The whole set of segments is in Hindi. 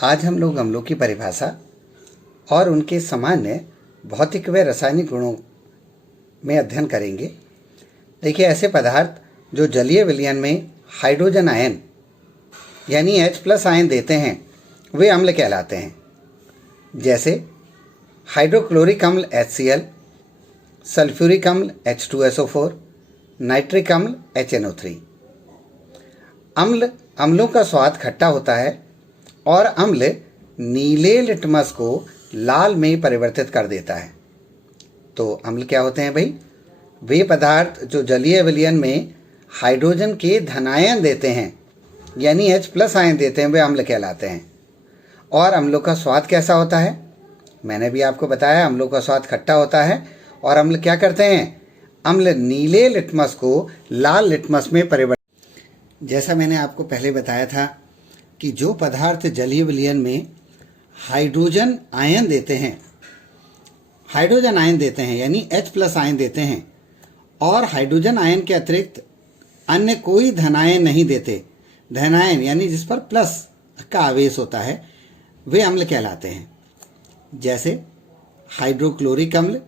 आज हम लोग अम्लों की परिभाषा और उनके सामान्य भौतिक व रासायनिक गुणों में अध्ययन करेंगे। देखिए, ऐसे पदार्थ जो जलीय विलयन में हाइड्रोजन आयन यानी H+ आयन देते हैं वे अम्ल कहलाते हैं। जैसे हाइड्रोक्लोरिक अम्ल HCl, सल्फ्यूरिक अम्ल H2SO4, नाइट्रिक अम्ल HNO3। अम्लों का स्वाद खट्टा होता है और अम्ल नीले लिटमस को लाल में परिवर्तित कर देता है। तो अम्ल क्या होते हैं भाई? वे पदार्थ जो जलीय विलयन में हाइड्रोजन के धनायन देते हैं यानी H+ आयन देते हैं वे अम्ल कहलाते हैं। और अम्लों का स्वाद कैसा होता है? मैंने भी आपको बताया, अम्लों का स्वाद खट्टा होता है और अम्ल क्या करते हैं? अम्ल नीले लिटमस को लाल लिटमस में परिवर्तित। जैसा मैंने आपको पहले बताया था कि जो पदार्थ जलीय विलयन में हाइड्रोजन आयन देते हैं यानी H+ आयन देते हैं और हाइड्रोजन आयन के अतिरिक्त अन्य कोई धनायन नहीं देते, धनायन यानी जिस पर प्लस का आवेश होता है, वे अम्ल कहलाते हैं। जैसे हाइड्रोक्लोरिक अम्ल,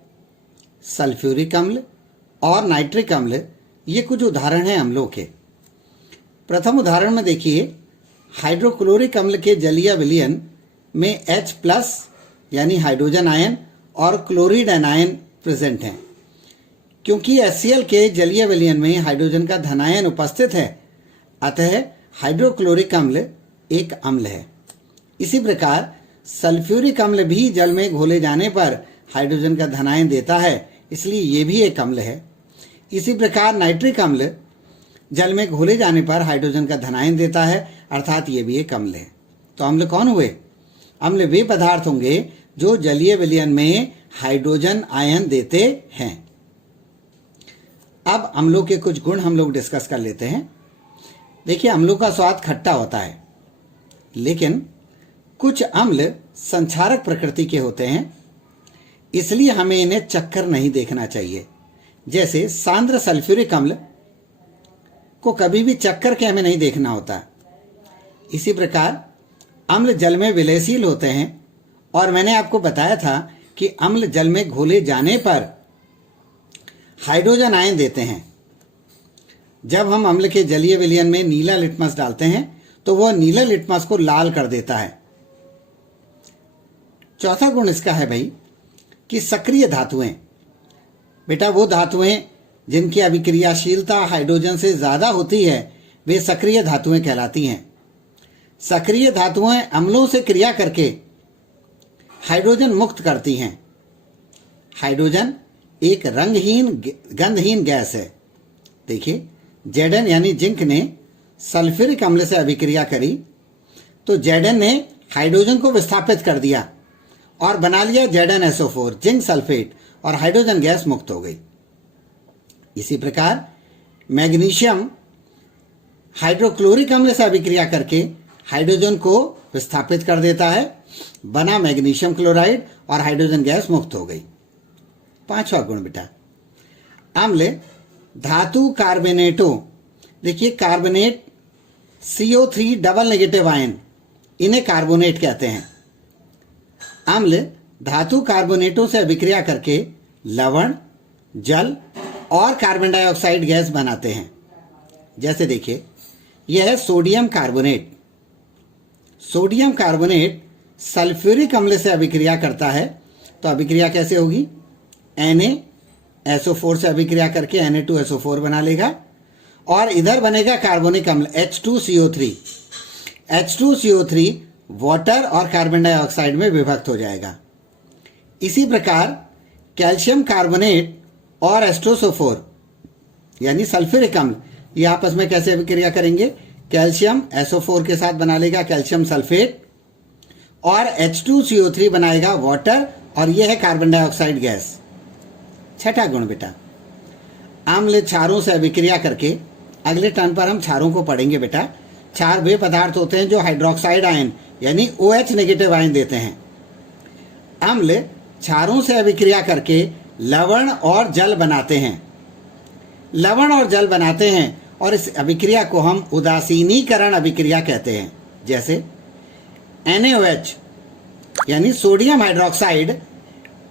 सल्फ्यूरिक अम्ल और नाइट्रिक अम्ल, ये कुछ उदाहरण हैं अम्लों के। प्रथम उदाहरण में देखिए, हाइड्रोक्लोरिक अम्ल के जलीय विलयन में H+ यानी हाइड्रोजन आयन और क्लोरीड एनायन प्रेजेंट हैं। क्योंकि HCl के जलीय विलयन में हाइड्रोजन का धनायन उपस्थित है, अतः हाइड्रोक्लोरिक अम्ल एक अम्ल है। इसी प्रकार सल्फ्यूरिक अम्ल भी जल में घोले जाने पर हाइड्रोजन का धनायन देता है, इसलिए ये भी एक अम्ल है। इसी प्रकार नाइट्रिक अम्ल जल में घोले जाने पर हाइड्रोजन का धनायन देता है, अर्थात ये भी एक अम्ल है। तो अम्ल कौन हुए? अम्ल वे पदार्थ होंगे जो जलीय विलयन में हाइड्रोजन आयन देते हैं। अब अम्लों के कुछ गुण हम लोग डिस्कस कर लेते हैं। देखिए, अम्लों का स्वाद खट्टा होता है, लेकिन कुछ अम्ल संक्षारक प्रकृति के होते हैं, इसलिए हमें इन्हें चक्कर नहीं देखना चाहिए। जैसे सांद्र सल्फ्यूरिक अम्ल को कभी भी चक्कर के हमें नहीं देखना होता। इसी प्रकार अम्ल जल में विलयशील होते हैं और मैंने आपको बताया था कि अम्ल जल में घोले जाने पर हाइड्रोजन आयन देते हैं। जब हम अम्ल के जलीय विलयन में नीला लिटमस डालते हैं तो वह नीला लिटमस को लाल कर देता है। चौथा गुण इसका है भाई कि सक्रिय धातुएं, बेटा वो धातुएं जिनकी अभिक्रियाशीलता हाइड्रोजन से ज्यादा होती है वे सक्रिय धातुएं कहलाती हैं। सक्रिय धातुएं अम्लों से क्रिया करके हाइड्रोजन मुक्त करती हैं। हाइड्रोजन एक रंगहीन गंधहीन गैस है। देखिए, Zn यानी जिंक ने सल्फ्यूरिक अम्ल से अभिक्रिया करी तो Zn ने हाइड्रोजन को विस्थापित कर दिया और बना लिया ZnSO4 जिंक सल्फेट और हाइड्रोजन गैस मुक्त हो गई। इसी प्रकार मैग्नीशियम हाइड्रोक्लोरिक अम्ल से अभिक्रिया करके हाइड्रोजन को विस्थापित कर देता है, बना मैग्नीशियम क्लोराइड और हाइड्रोजन गैस मुक्त हो गई। पांचवा गुण बेटा, अम्ल धातु कार्बोनेटों, देखिए carbonate CO3 double negative ion, इन्हें कार्बोनेट कहते हैं। अम्ल धातु कार्बोनेटों से अभिक्रिया करके लवण, जल और कार्बन डाइऑक्साइड गैस बनाते हैं। जैसे देखिए, यह है sodium carbonate. Sodium carbonate sulphuric अम्ल से अभिक्रिया करता है, तो अभिक्रिया कैसे होगी? NaSO4 से अभिक्रिया करके Na2SO4 बना लेगा और इधर बनेगा कार्बोनिक अम्ल H2CO3। H2CO3 वाटर और कार्बन डाइऑक्साइड में विभक्त हो जाएगा। इसी प्रकार कैल्शियम कार्बोनेट और H2SO4 यानी सल्फ्यूरिक अम्ल, ये आपस में कैसे अभिक्रिया करेंगे? कैल्शियम SO4 के साथ बना लेगा कैल्शियम सल्फेट और H2CO3 बनाएगा वाटर और यह है कार्बन डाइऑक्साइड गैस। छठा गुण बेटा, अम्ल क्षारों से अभिक्रिया करके, अगले टर्न पर हम क्षारों को पढ़ेंगे बेटा। क्षार वे पदार्थ होते हैं जो हाइड्रोक्साइड आयन यानी OH नेगेटिव आयन देते हैं। अम्ल क्षारों से अभिक्रिया करके लवण और जल बनाते हैं। लवण और जल बनाते हैं और इस अभिक्रिया को हम उदासीनीकरण अभिक्रिया कहते हैं। जैसे NaOH यानी सोडियम हाइड्रोक्साइड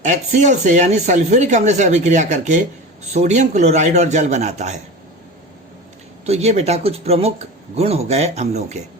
HCl से यानी सल्फ्यूरिक अम्ल से अभिक्रिया करके सोडियम क्लोराइड और जल बनाता है। तो ये बेटा कुछ प्रमुख गुण हो गए अम्लों के।